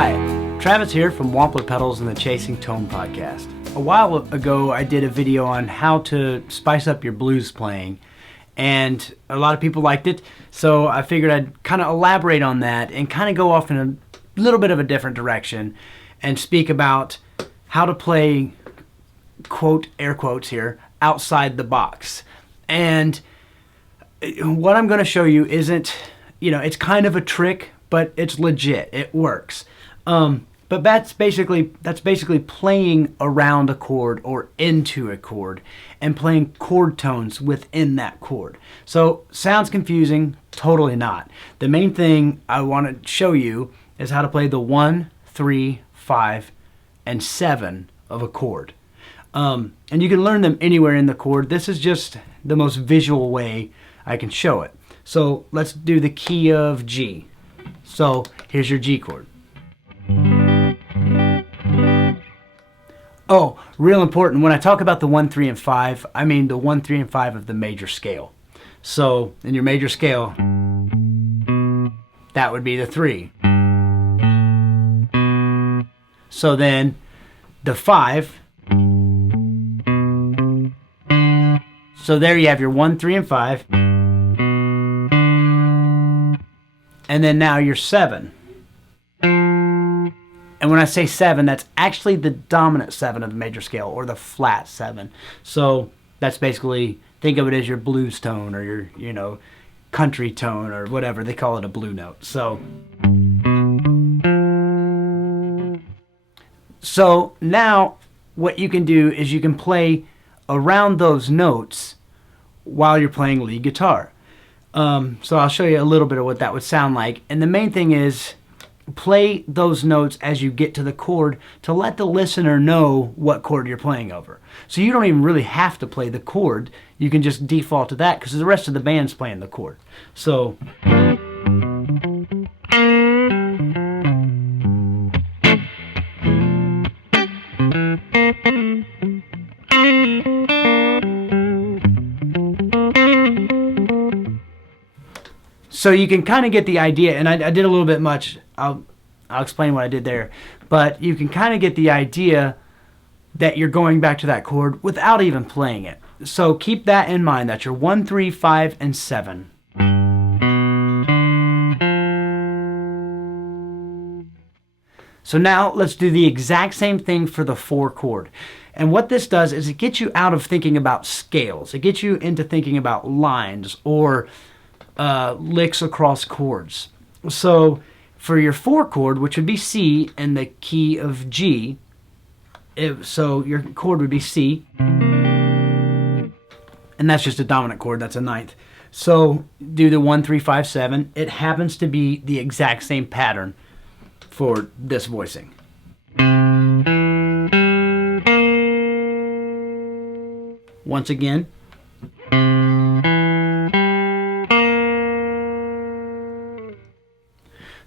Hi, Travis here from Wampler Pedals and the Chasing Tone podcast. A while ago I did a video on how to spice up your blues playing, and a lot of people liked it, so I figured I'd kind of elaborate on that and kind of go off in a little bit of a different direction and speak about how to play, quote, air quotes here, outside the box. And what I'm going to show you isn't, it's kind of a trick, but it's legit. It works. But that's basically playing around a chord or into a chord and playing chord tones within that chord. So sounds confusing, totally not. The main thing I want to show you is how to play the 1, 3, 5, and 7 of a chord. And you can learn them anywhere in the chord. This is just the most visual way I can show it. So let's do the key of G. So here's your G chord. Oh, real important, when I talk about the 1, 3, and 5, I mean the 1, 3, and 5 of the major scale. So in your major scale, that would be the 3. So then the 5. So there you have your 1, 3, and 5. And then now your 7. And when I say 7, that's actually the dominant 7 of the major scale, or the flat 7. So that's basically, think of it as your blues tone or your, country tone or whatever. They call it a blue note. So now what you can do is you can play around those notes while you're playing lead guitar. So I'll show you a little bit of what that would sound like. And the main thing is play those notes as you get to the chord to let the listener know what chord you're playing over. So you don't even really have to play the chord. You can just default to that because the rest of the band's playing the chord. So you can kind of get the idea, and I did a little bit much. I'll explain what I did there. But you can kind of get the idea that you're going back to that chord without even playing it. So keep that in mind. That's your 1, 3, 5, and 7. So now let's do the exact same thing for the 4 chord. And what this does is it gets you out of thinking about scales. It gets you into thinking about lines or licks across chords. So for your 4 chord, which would be C and the key of G, so your chord would be C, and that's just a dominant chord, that's a ninth. So do the 1, 3, 5, 7. It happens to be the exact same pattern for this voicing. Once again.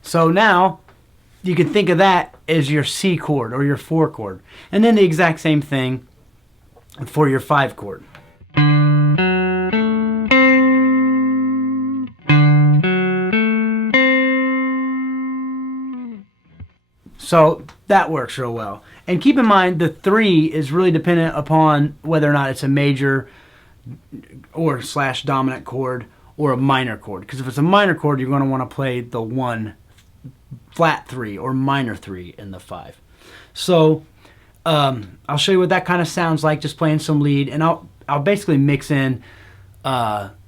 So now you can think of that as your C chord or your 4 chord. And then the exact same thing for your 5 chord. So that works real well. And keep in mind the 3 is really dependent upon whether or not it's a major or / dominant chord or a minor chord. Because if it's a minor chord, you're going to want to play the 1 flat 3 or minor 3 in the 5. So I'll show you what that kind of sounds like just playing some lead, and I'll basically mix in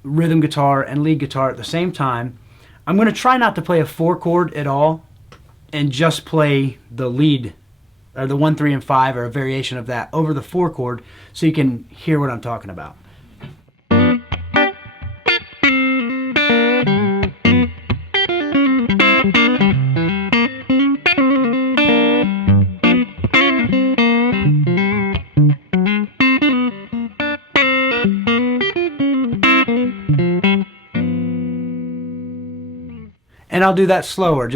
rhythm guitar and lead guitar at the same time. I'm going to try not to play a 4 chord at all and just play the lead, or the 1, 3, and 5, or a variation of that over the 4 chord so you can hear what I'm talking about. And I'll do that slower,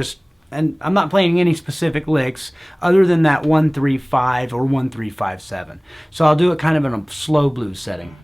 and I'm not playing any specific licks other than that 1, 3, 5 or 1, 3, 5, 7. So I'll do it kind of in a slow blues setting.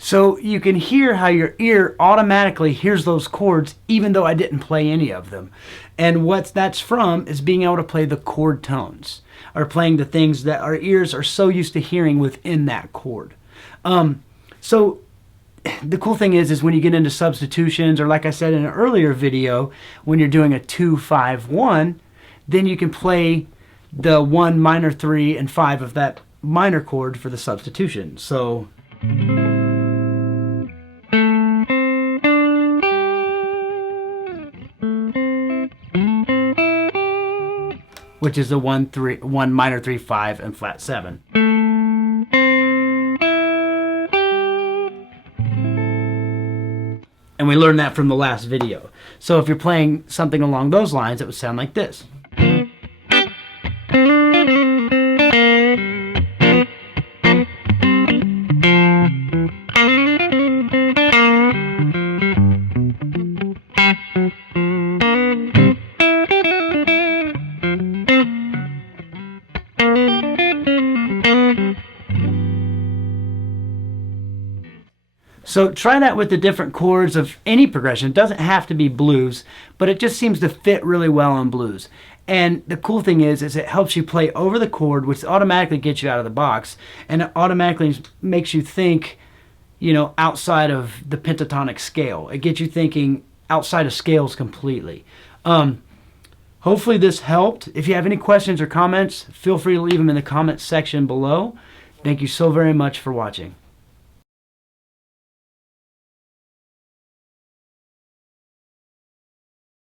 So you can hear how your ear automatically hears those chords even though I didn't play any of them. And what that's from is being able to play the chord tones, or playing the things that our ears are so used to hearing within that chord. So the cool thing is when you get into substitutions, or like I said in an earlier video, when you're doing a 2-5-1, then you can play the 1 minor 3 and 5 of that minor chord for the substitution. So which is a 1 minor 3 5 and flat 7. And we learned that from the last video. So if you're playing something along those lines, it would sound like this. So try that with the different chords of any progression. It doesn't have to be blues, but it just seems to fit really well on blues. And the cool thing is it helps you play over the chord, which automatically gets you out of the box, and it automatically makes you think, you know, outside of the pentatonic scale. It gets you thinking outside of scales completely. Hopefully this helped. If you have any questions or comments, feel free to leave them in the comments section below. Thank you so very much for watching.